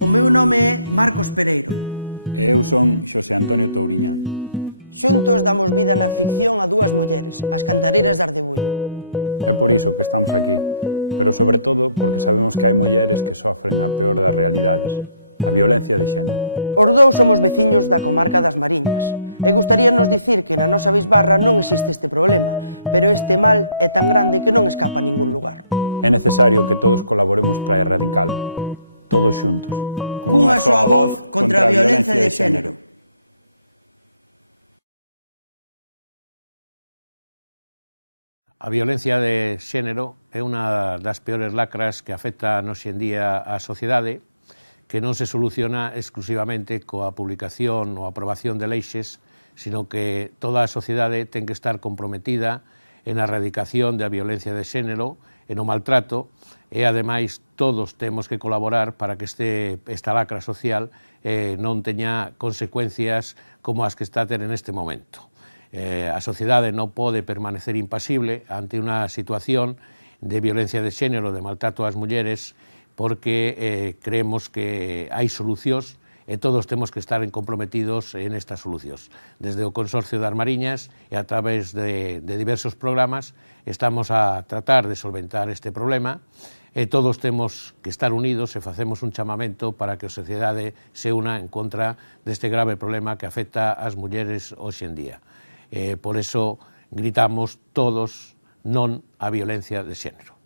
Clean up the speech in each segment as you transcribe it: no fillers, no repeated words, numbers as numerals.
O meu nome é Marcos Pereiro. E eu son Xosé Antonio Touriñán. Xuntos damos vida na ficción a dúas mulleres, as cantareiras de Ardebullo. É por iso que estamos aquí, pero sobre todo porque sabemos que hai mulleres que sofren a peor das realidades, a violencia de xénero. Os dous somos veciños da comarca das Mariñas e gustaríanos dicir que na nosa bisbarra non existe este problema, pero este mal é tan grande que non escapa a ningún lugar. É necesario que todos colaboremos para erradicalo, todos xuntos. Cunha soa voz contra a violencia de xénero. A violencia de xénero é unha das peores lacras que afecta hoxe en día a sociedade, que non se soluciona exclusivamente coa publicación ou aprobación de leixes, sino que toda a sociedade ten que estar comprometida en a erradicación da violencia de xénero, e no maltrato, e ademais todos temos que colaborar para que esta lacra social non teña consecuencias como as que está a ter en este momento. A sociedade non pode permanecer impasible ante unha situación de violencia de xénero, de maltrato ás mulleres, porque creemos que hai solucións e todos temos que estar comprometidos en estas solucións. Desde o Consorcio das Mariñas e a través de diversos programas estamos a tratar de solventar este problema e todos temos que estar unidos e facemos un chamamento para que a sociedade se una en contra deste grave problema que afecta ás mulleres hoxe en día. Por eso gritamos todos non á violencia de xénero.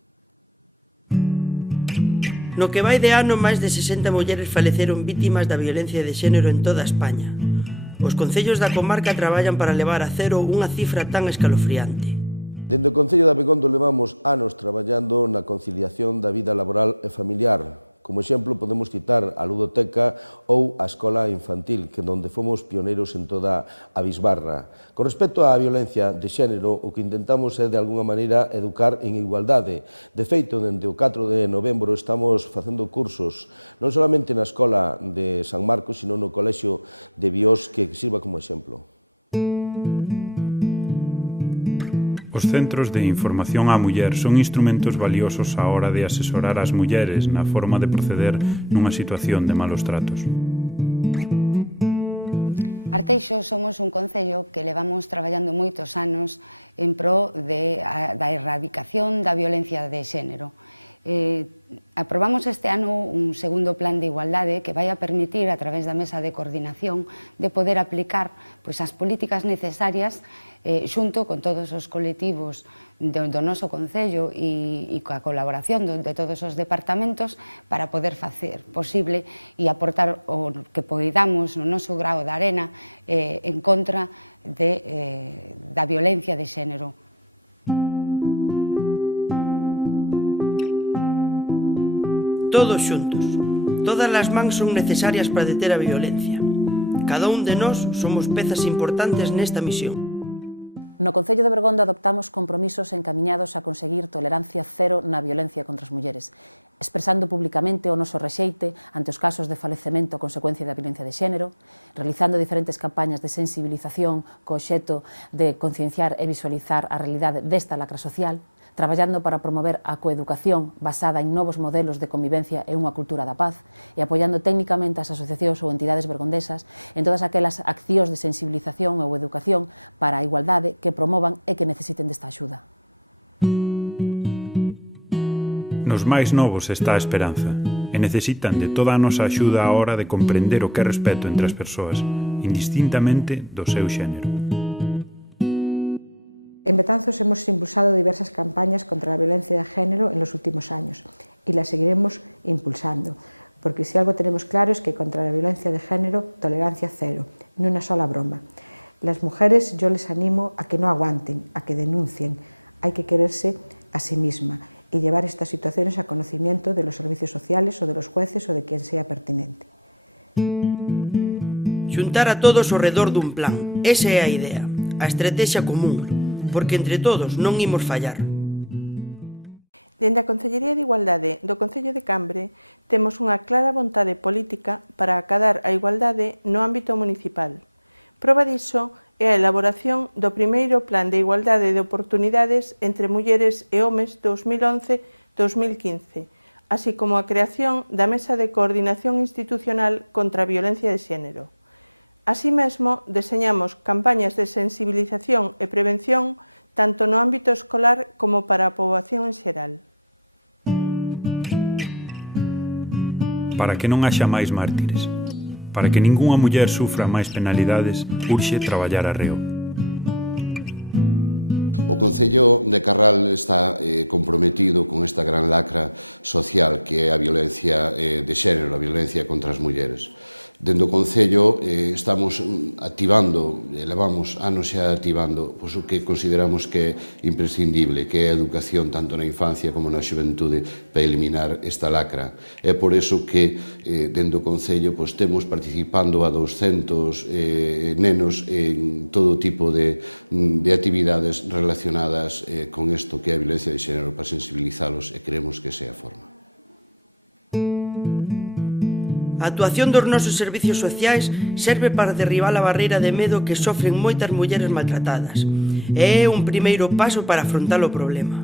No que vai de ano, máis de 60 mulleres faleceron vítimas da violencia de xénero en toda España. Os concellos da comarca traballan para levar a cero unha cifra tan escalofriante. Dende o Concello de Abegondo levamos anos traballando na conciliación da vida laboral e familiar. Como exemplo podemos citar a ludoteca ou a escola infantil, que onde fomos pioneiros en toda a bisbarra. Con respecto á violencia de xénero, o que intentamos é de alguna maneira educar en igualdade. De feito, dende o 4 de novembro estamos facendo cursos non solamente na escola de San Marcos, sino no colexio de Biós, que sirva como exemplo. Os centros de información á muller son instrumentos valiosos á hora de asesorar as mulleres na forma de proceder nunha situación de malos tratos. Arteixo somos un concello que levamos traballando moitos anos en pro da erradicación da violencia de xénero. Aprobamos este ano un segundo plan de igualdade que vai a permitir, a través da mesa de coordinación, de poder aplicar as políticas necesarias xunto con todos os colectivos do noso concello e coa colaboración de todos os departamentos para poder facer posible e aportar o que poidamos no noso grao de arena en contra da violencia de xénero. Todos xuntos. Todas as mans son necesarias para deter a violencia. Cada un de nós somos pezas importantes nesta misión. No Concello de Bergondo adoptamos compromisos encamiñados a conseguir tolerancia cero na violencia contra as mulleres, expresando públicamente o noso rexeite ante os casos de falecemento a consecuencia da violencia de xénero, realizando diferentes campañas de sensibilización co obxecto de concienciar e visualizar a realidade desta lacra social, traballando para promover a coeducación basada en novos modelos de convivencia e unha cultura da paz e apoiando técnicamente as asociacións ou entidades bergondesas en todas aquelas accións de sensibilización ou educación para a igualdade que promovan e que necesiten desta axuda. Nos máis novos está a esperanza e necesitan de toda a nosa axuda á hora de comprender o que é respeto entre as persoas, indistintamente do seu xénero. En Betanzos hemos impulsado diversas campañas contra la violencia de género en los últimos años y las seguiremos impulsando, porque si algo tenemos claro es que contra la violencia de género, tolerancia cero, ni una sola broma. Las mujeres yo les animo a que no aguanten, a que denuncien, hay que quererse a sí misma y llevar estas situaciones a conocimiento de los servicios sociales o de los jueces o de quien sea pertinente. Xuntar a todos ao redor dun plan, esa é a idea, a estrategia común, porque entre todos non imos fallar. Dende a Concellería de Igualdade do Concello de Cambre temos unha clara vontade política para acadar a igualdade no ámbito municipal. Proba diso é a elaboración do primeiro Plan de Igualdade de Oportunidades entre mulleres e homes 2011-2015, así como a creación da Mesa de Coordinación Institucional contra a Violencia de Xénero. Así mesmo, deseñamos campañas de sensibilización e prevención tanto no ámbito escolar como para a poboación en xeral. Para que non haxa máis mártires, para que ningunha muller sufra máis penalidades, urxe traballar arreo. O Concello de Carral está comprometido con esta gran lacra social que é a violencia de xénero, a violencia contra as mulleres. Dende o Concello estamos activando, levamos anos xa activando, pois o que consideramos que é imprescindible, que é a educación tanto na infancia como na xuventude para eliminar esta lacra. É por eso que dende o Concello pois, temos participando a 200 nenos en todo tipo de actividades relacionadas con isto que é a violencia de xénero para sensibilizalos e creemos que esa é a forma. A actuación dos nosos servicios sociais serve para derribar a barreira de medo que sofren moitas mulleres maltratadas e é un primeiro paso para afrontar o problema.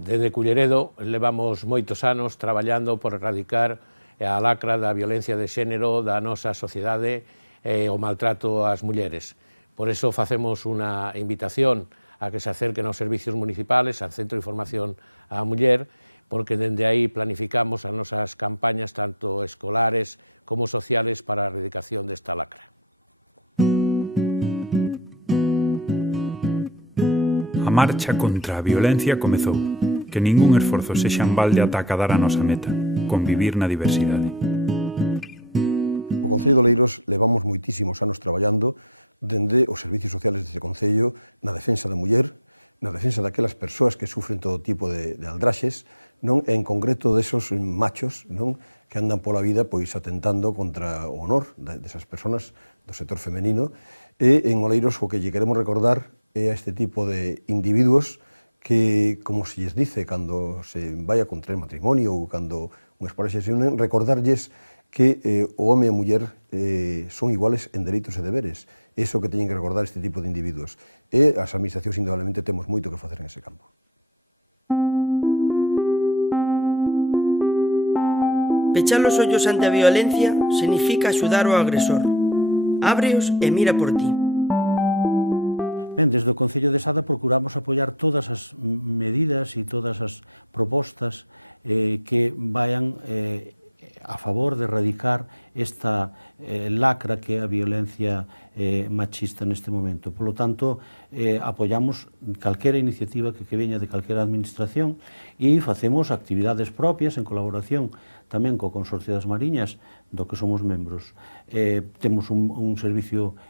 Desde Culleredo levamos moitos anos traballando por erradicar a lacra da violencia de xénero da nosa sociedade e o maltrato ás mulleres. Por eso facemos unha invitación a que se acerquen aos servicios municipales, al Centro de Información á Muller, porque dende aí planificamos as nosas campañas tanto escolares como sociales para a erradicación desta lacra. A marcha contra a violencia comezou. Que ningún esforzo sexa en balde ata acadar a nosa meta, convivir na diversidade. O Concello de Oleiros levamos moitísimos anos traballando dende os servicios sociales deste Concello na defensa da muller, na defensa daquelas persoas que sufren todo tipo de aldraxes, non en concreto desos machos non que andan pola vida pois atentando contra o honor desas persoas do sector femenino e en Oleiros o que lle queremos recordar é a este tipo de individuos que, como se lles dice cando se vai a contraer matrimonio ou cando unhas parejas se unen, recordarlles que o home e a muller son iguales en dereitos e deberes. Iso que teñen que recordar este tipo de individuos. E as administracións indudablemente temos moito que facer en ese campo. Pechar os ollos ante a violencia significa axudar o agresor. Ábreos e mira por ti. Ben, desde o Concello de Sada procuramos apoiar todas as medidas e todas as propostas que vayan a favor de erradicar esta lacra que é a violencia machista neste momento. Por lo tanto, apoiamos calquera iniciativa que veña de calquera administración e facemos actividades propias en colaboración tamén co Consorcio das Mariñas, do que somos membros. Temos un servicio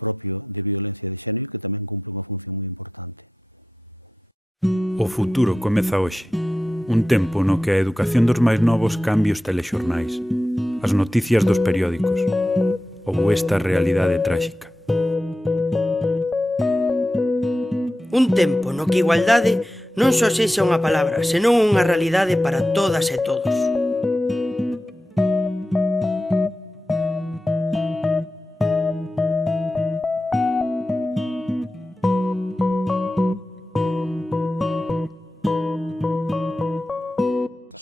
propio de violencia de xénero que tamén cumpre unha función moi importante. O futuro comeza hoxe. Un tempo no que a educación dos máis novos cambie os telexornais, as noticias dos periódicos, ou esta realidade tráxica. Un tempo no que igualdade non só sexa unha palabra, senón unha realidade para todas e todos.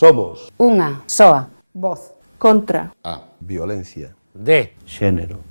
Somos Unha Soa. Voz. Contra a violencia de Xénero.